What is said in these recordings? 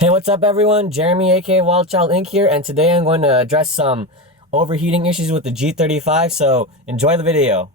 Hey, what's up everyone? Jeremy aka Wild Child Inc. here, and today I'm going to address some overheating issues with the G35, so enjoy the video.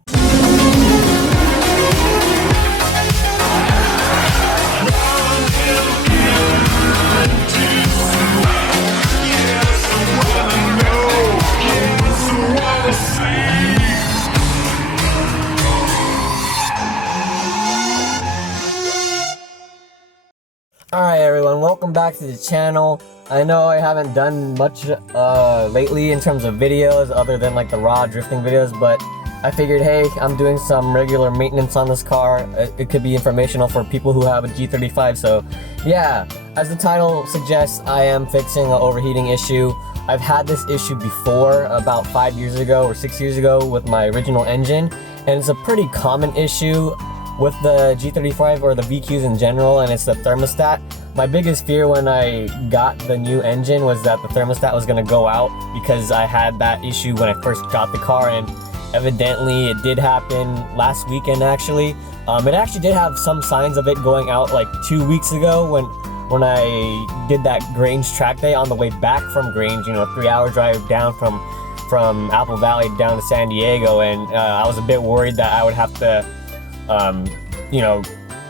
Alright everyone, welcome back to the channel. I know I haven't done much lately in terms of videos other than like the raw drifting videos, but I figured, hey, I'm doing some regular maintenance on this car. It could be informational for people who have a G35, so yeah, as the title suggests, I am fixing an overheating issue. I've had this issue before, about 5 years ago or 6 years ago with my original engine, and it's a pretty common issue with the G35 or the VQs in general, and it's the thermostat. My biggest fear when I got the new engine was that the thermostat was going to go out, because I had that issue when I first got the car, and evidently it did happen last weekend actually. It actually did have some signs of it going out like 2 weeks ago when I did that Grange track day on the way back from Grange, 3-hour drive down from Apple Valley down to San Diego, and I was a bit worried that I would have to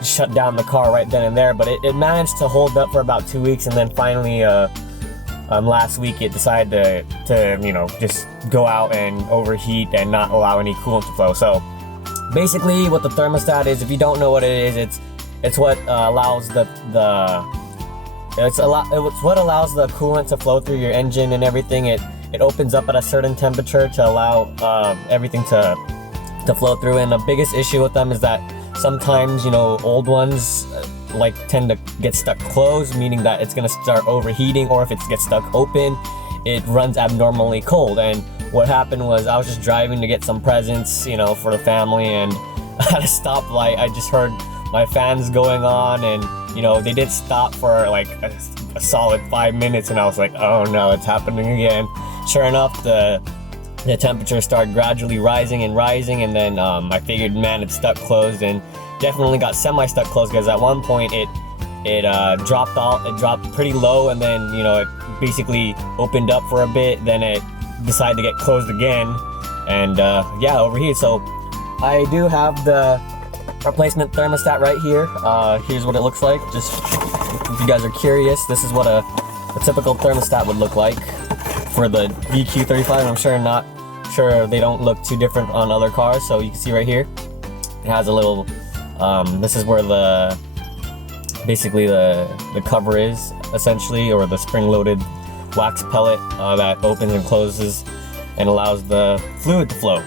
shut down the car right then and there, but it managed to hold up for about 2 weeks, and then finally last week it decided to just go out and overheat and not allow any coolant to flow. So basically what the thermostat is, if you don't know what it is, it's what allows it's what allows the coolant to flow through your engine and everything. It opens up at a certain temperature to allow everything to flow through, and the biggest issue with them is that sometimes old ones tend to get stuck closed, meaning that it's gonna start overheating, or if it gets stuck open, it runs abnormally cold. And what happened was, I was just driving to get some presents for the family, and at a stoplight I just heard my fans going on, and they did stop for like a solid 5 minutes, and I was like, oh no, it's happening again. Sure enough, the temperature started gradually rising, and then I figured, man, it's stuck closed, and definitely got semi-stuck closed, because at one point it dropped pretty low, and then it basically opened up for a bit, then it decided to get closed again, and yeah, overheated. So I do have the replacement thermostat right here. Here's what it looks like. Just if you guys are curious, this is what a typical thermostat would look like for the VQ35. I'm sure they don't look too different on other cars. So you can see right here, it has a little, this is where basically the cover is, essentially, or the spring-loaded wax pellet that opens and closes and allows the fluid to flow.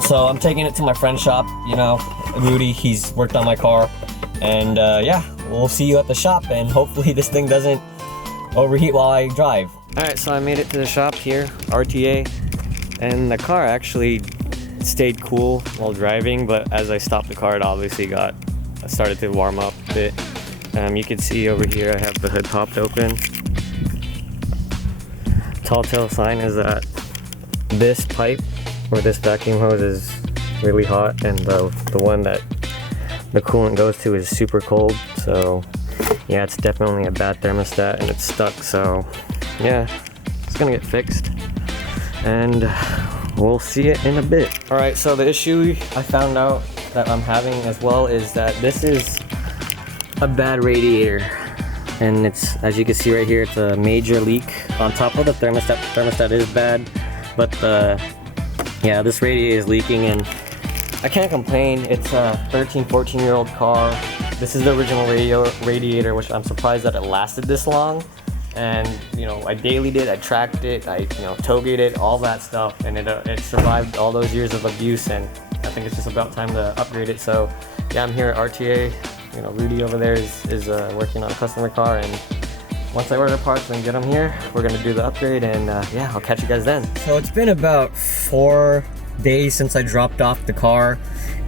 So I'm taking it to my friend's shop, Rudy. He's worked on my car, and yeah, we'll see you at the shop, and hopefully this thing doesn't overheat while I drive. Alright, so I made it to the shop here, RTA, and the car actually stayed cool while driving, but as I stopped the car, it obviously started to warm up a bit. You can see over here I have the hood popped open. Telltale sign is that this pipe, or this vacuum hose, is really hot, and the one that the coolant goes to is super cold. So yeah, it's definitely a bad thermostat, and it's stuck. So yeah, it's gonna get fixed, and we'll see it in a bit. Alright, so the issue I found out that I'm having as well is that this is a bad radiator, and it's, as you can see right here, it's a major leak on top of the thermostat. The thermostat is bad, but yeah, this radiator is leaking, and I can't complain. It's a 14-year-old car. This is the original radiator, which I'm surprised that it lasted this long. And I dailied it, I tracked it, I tow gated it, all that stuff, and it survived all those years of abuse, and I think it's just about time to upgrade it. So yeah, I'm here at RTA. Rudy over there is working on a customer car, and once I order parts and get them here, we're gonna do the upgrade, and yeah, I'll catch you guys then. So it's been about 4 days since I dropped off the car.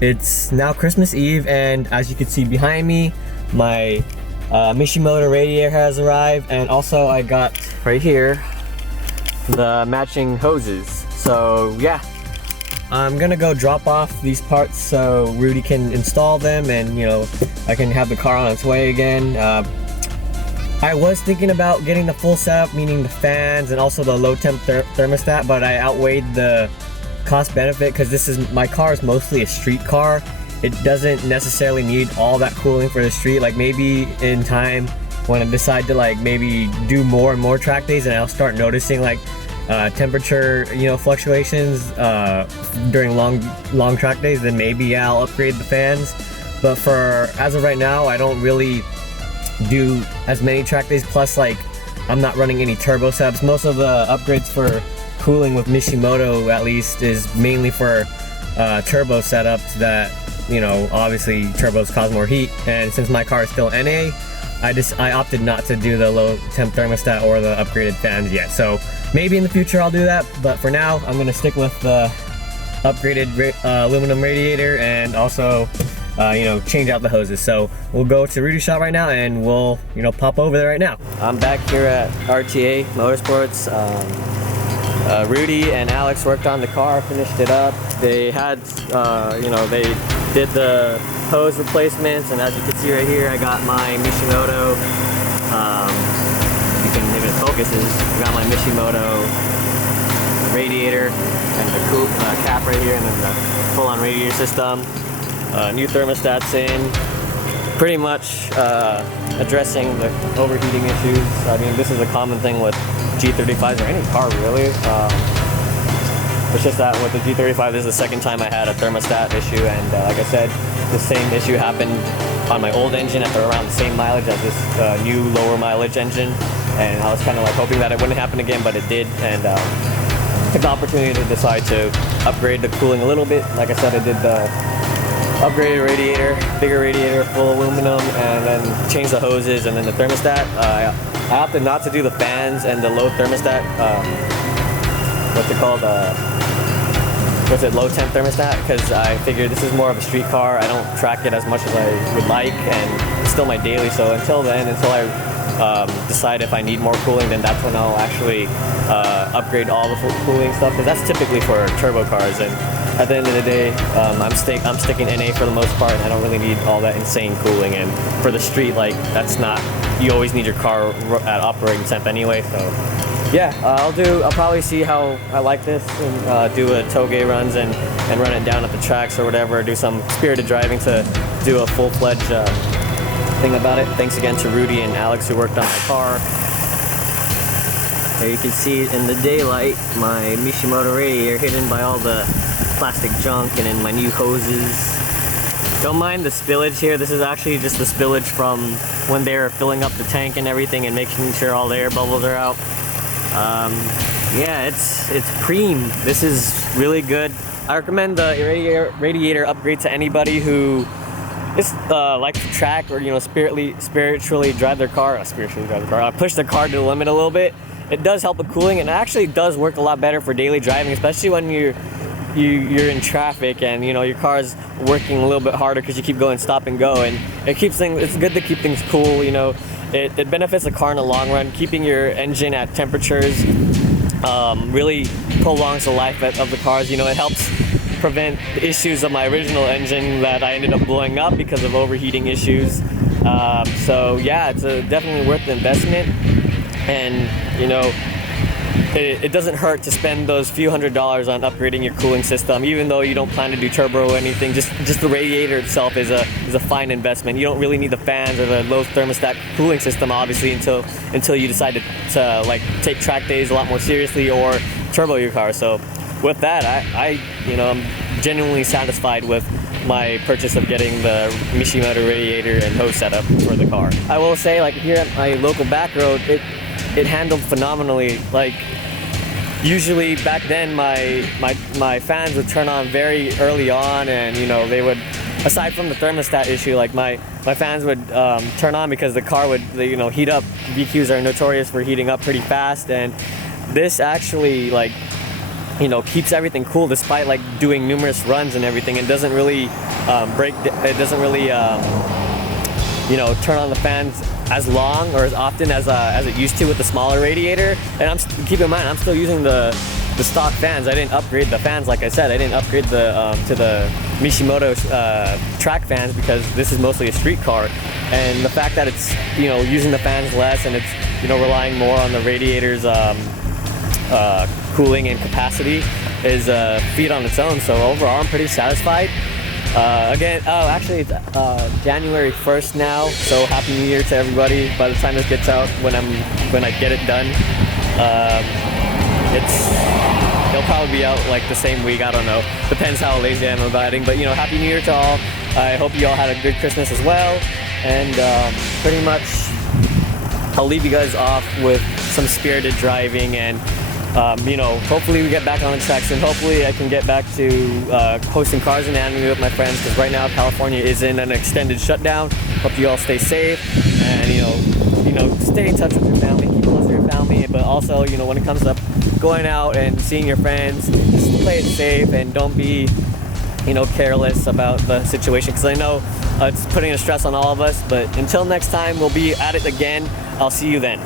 It's now Christmas Eve, and as you can see behind me, my Mishimoto radiator has arrived, and also I got right here the matching hoses. So yeah, I'm gonna go drop off these parts so Rudy can install them, and I can have the car on its way again. I was thinking about getting the full setup, meaning the fans and also the low temp thermostat, but I outweighed the cost benefit because my car is mostly a street car. It doesn't necessarily need all that cooling for the street. Like maybe in time when I decide to like maybe do more and more track days, and I'll start noticing like temperature, you know, fluctuations during long track days, then maybe I'll upgrade the fans. But for as of right now, I don't really do as many track days. Plus, like, I'm not running any turbo setups. Most of the upgrades for cooling with Mishimoto, at least, is mainly for turbo setups that, you know, obviously turbos cause more heat. And since my car is still NA, I opted not to do the low temp thermostat or the upgraded fans yet. So maybe in the future I'll do that, but for now I'm gonna stick with the upgraded aluminum radiator and also you know, change out the hoses. So we'll go to Rudy's shop right now and we'll, you know, pop over there right now. I'm back here at RTA Motorsports. Rudy and Alex worked on the car, finished it up. They had, you know, they did the hose replacements, and as you can see right here, I got my Mishimoto, you can, if it focuses, I got my Mishimoto radiator and the cap right here, and then the full-on radiator system. New thermostats in, pretty much addressing the overheating issues. I mean, this is a common thing with G35s or any car really. It's just that with the G35, this is the second time I had a thermostat issue, and like I said, the same issue happened on my old engine at around the same mileage as this new lower mileage engine, and I was kind of like hoping that it wouldn't happen again, but it did, and took the opportunity to decide to upgrade the cooling a little bit. Like I said, I did the upgraded radiator, bigger radiator, full aluminum, and then change the hoses, and then the thermostat. I opted not to do the fans and the low thermostat. What's it called? Low temp thermostat? Because I figured this is more of a street car. I don't track it as much as I would like, and it's still my daily. So until then, until I decide if I need more cooling, then that's when I'll actually upgrade all the cooling stuff. Because that's typically for turbo cars. And at the end of the day, I'm sticking NA for the most part, and I don't really need all that insane cooling. And for the street, like, that's not, you always need your car at operating temp anyway. So yeah, I'll probably see how I like this and do a toge runs and run it down at the tracks or whatever, do some spirited driving to do a full-fledged thing about it. Thanks again to Rudy and Alex who worked on my car. There you can see it in the daylight, my Mishimoto radiator hidden by all the plastic junk, and then my new hoses. Don't mind the spillage here. This is actually just the spillage from when they're filling up the tank and everything and making sure all the air bubbles are out. Yeah, it's preem. This is really good. I recommend the radiator upgrade to anybody who is like to track or, you know, spiritually drive their car. Push their car to the limit a little bit. It does help with cooling, and it actually does work a lot better for daily driving, especially when you're in traffic and, you know, your car's working a little bit harder because you keep going stop and go, and it keeps things. It's good to keep things cool, you know. It benefits the car in the long run. Keeping your engine at temperatures really prolongs the life of the cars. You know, it helps prevent the issues of my original engine that I ended up blowing up because of overheating issues. So yeah, it's definitely worth the investment, and, you know, it doesn't hurt to spend those few $100s on upgrading your cooling system, even though you don't plan to do turbo or anything. Just the radiator itself is a fine investment. You don't really need the fans or the low thermostat cooling system, obviously, until you decide to like take track days a lot more seriously or turbo your car. So with that, I'm genuinely satisfied with my purchase of getting the Mishimoto radiator and hose setup for the car. I will say, like, here at my local back road, it handled phenomenally. Like, usually back then my fans would turn on very early on, and, you know, they would, aside from the thermostat issue, like my fans would turn on because the car would, you know, heat up. VQs are notorious for heating up pretty fast, and this actually, like, you know, keeps everything cool despite like doing numerous runs and everything. It doesn't really you know, turn on the fans as long or as often as it used to with the smaller radiator. And keep in mind, I'm still using the the stock fans. I didn't upgrade the fans, like I said. I didn't upgrade the to the Mishimoto track fans because this is mostly a street car, and the fact that it's, you know, using the fans less and it's, you know, relying more on the radiators cooling and capacity is a feat on its own. So overall, I'm pretty satisfied. Again, actually it's January 1st now, so Happy New Year to everybody. By the time this gets out, when I get it done, it'll probably be out like the same week. I don't know, depends how lazy I am about editing. But you know, Happy New Year to all. I hope you all had a good Christmas as well, and pretty much I'll leave you guys off with some spirited driving, and you know, hopefully we get back on the tracks, and hopefully I can get back to posting cars and anime with my friends, because right now California is in an extended shutdown. Hope you all stay safe, and you know, stay in touch with your family, keep close to your family, but also, you know, when it comes to going out and seeing your friends, just play it safe and don't be, you know, careless about the situation, because I know it's putting a stress on all of us. But until next time, we'll be at it again. I'll see you then.